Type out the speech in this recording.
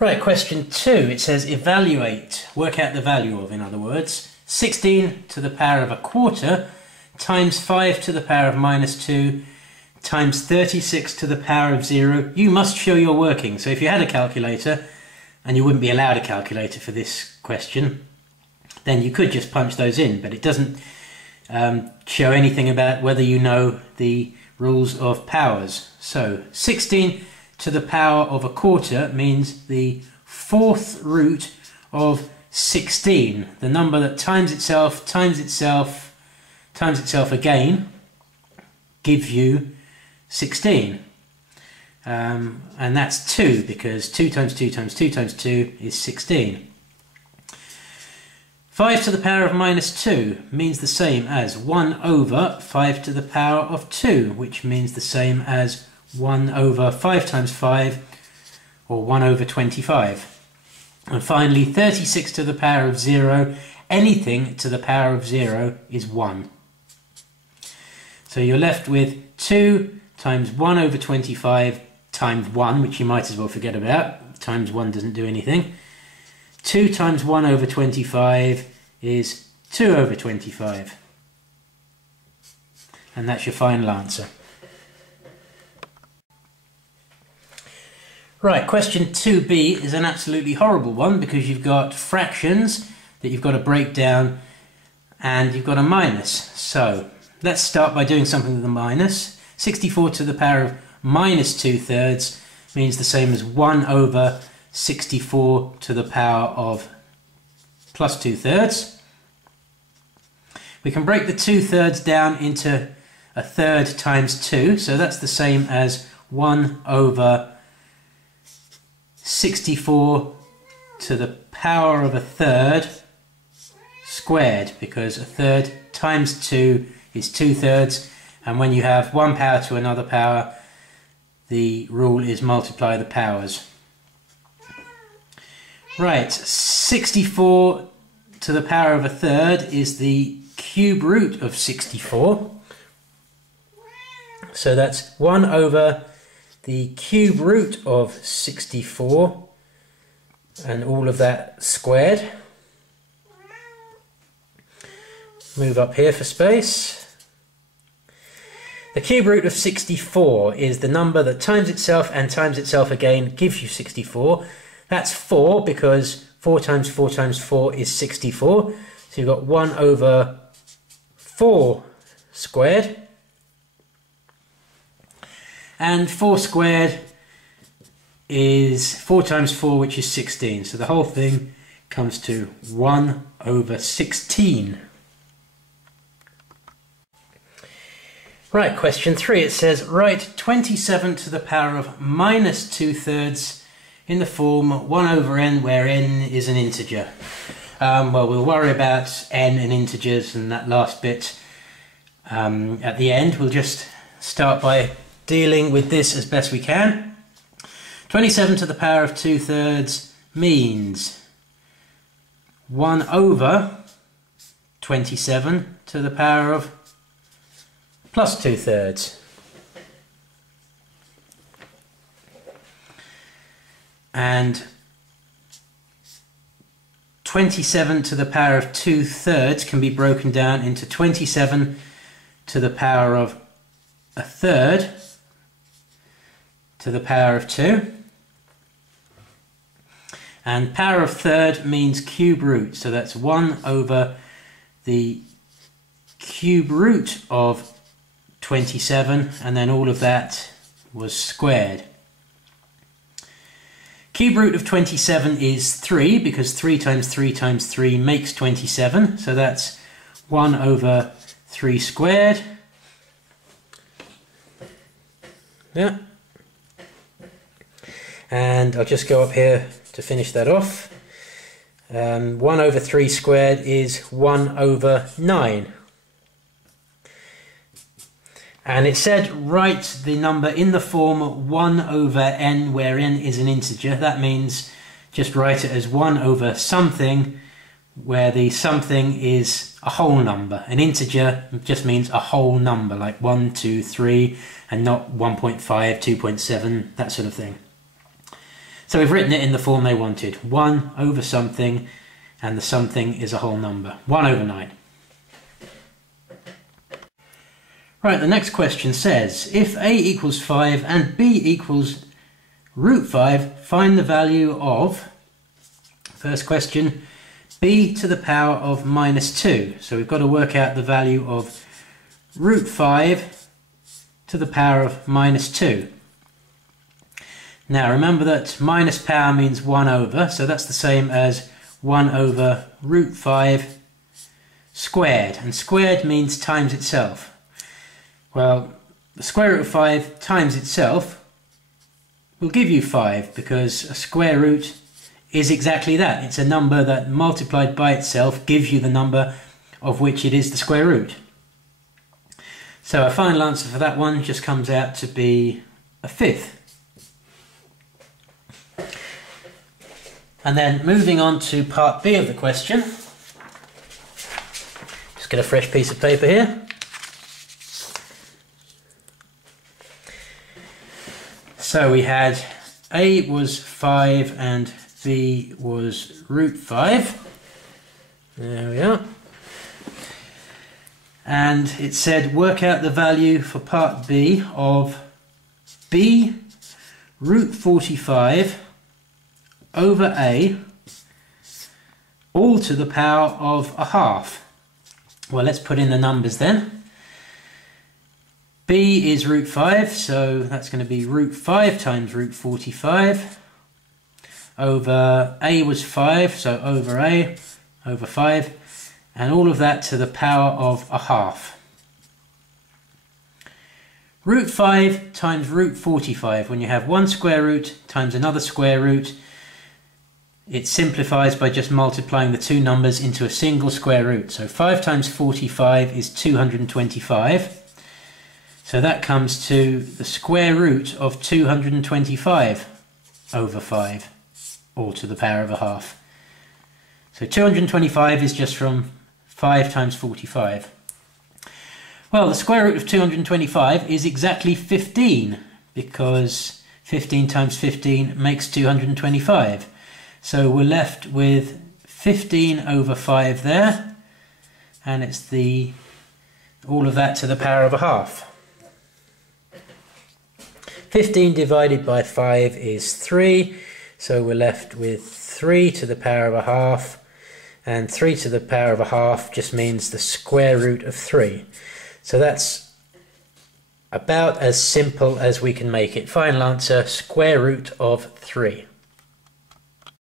Right, question 2. It says evaluate, work out the value of, in other words, 16 to the power of a quarter times 5 to the power of minus 2 times 36 to the power of 0. You must show your working. So if you had a calculator, and you wouldn't be allowed a calculator for this question, then you could just punch those in, but it doesn't show anything about whether you know the rules of powers. So 16 to the power of a quarter means the fourth root of 16, the number that times itself again gives you 16. And that's 2, because 2 times 2 times 2 times 2 is 16. 5 to the power of minus 2 means the same as 1 over 5 to the power of 2, which means the same as 1 over 5 times 5, or 1 over 25. And finally, 36 to the power of 0, anything to the power of 0 is 1. So you're left with 2 times 1 over 25 times 1, which you might as well forget about. Times 1 doesn't do anything. 2 times 1 over 25 is 2 over 25. And that's your final answer. Right, question 2b is an absolutely horrible one, because you've got fractions that you've got to break down and you've got a minus. So let's start by doing something with a minus. 64 to the power of minus 2/3 means the same as 1 over 64 to the power of plus 2/3. We can break the 2/3 down into a third times 2, so that's the same as 1 over 64 to the power of a third squared, because a third times 2 is 2/3, and when you have one power to another power, the rule is multiply the powers. Right, 64 to the power of a third is the cube root of 64. So that's 1 over the cube root of 64, and all of that squared. Move up here for space. The cube root of 64 is the number that times itself and times itself again gives you 64. That's 4, because 4 times 4 times 4 is 64. So you've got 1 over 4 squared. And 4 squared is 4 times 4, which is 16. So the whole thing comes to 1 over 16. Right, question 3. It says, write 27 to the power of minus 2/3 in the form 1 over n, where n is an integer. Well, we'll worry about n and integers and that last bit at the end. We'll just start by dealing with this as best we can. 27 to the power of 2/3 means 1 over 27 to the power of plus 2/3. And 27 to the power of 2/3 can be broken down into 27 to the power of a third to the power of 2. And power of third means cube root, so that's 1 over the cube root of 27, and then all of that was squared. Cube root of 27 is 3, because 3 times 3 times 3 makes 27, so that's 1 over 3 squared. Yeah. And I'll just go up here to finish that off. 1 over 3 squared is 1 over 9. And it said write the number in the form 1 over n, where n is an integer. That means just write it as 1 over something, where the something is a whole number. An integer just means a whole number, like 1, 2, 3, and not 1.5, 2.7, that sort of thing. So we've written it in the form they wanted. 1 over something, and the something is a whole number. 1 over 9. Right, the next question says, if a equals 5 and b equals root 5, find the value of, first question, b to the power of minus 2. So we've got to work out the value of root 5 to the power of minus 2. Now remember that minus power means 1 over, so that's the same as 1 over root 5 squared, and squared means times itself. Well, the square root of 5 times itself will give you 5, because a square root is exactly that. It's a number that multiplied by itself gives you the number of which it is the square root. So our final answer for that one just comes out to be a fifth. And then moving on to part B of the question, just get a fresh piece of paper here. So we had A was 5 and B was root 5. There we are. And it said work out the value for part B of B root 45 over A all to the power of a half. Well, let's put in the numbers then. B is root 5, so that's going to be root 5 times root 45 over A was 5, so over A over 5, and all of that to the power of a half. Root 5 times root 45, when you have one square root times another square root, it simplifies by just multiplying the two numbers into a single square root. So 5 times 45 is 225. So that comes to the square root of 225 over 5, all to the power of a half. So 225 is just from 5 times 45. Well, the square root of 225 is exactly 15, because 15 times 15 makes 225. So we're left with 15 over 5 there, and it's all of that to the power of a half. 15 divided by 5 is 3, so we're left with 3 to the power of a half, and 3 to the power of a half just means the square root of 3. So that's about as simple as we can make it. Final answer, square root of 3.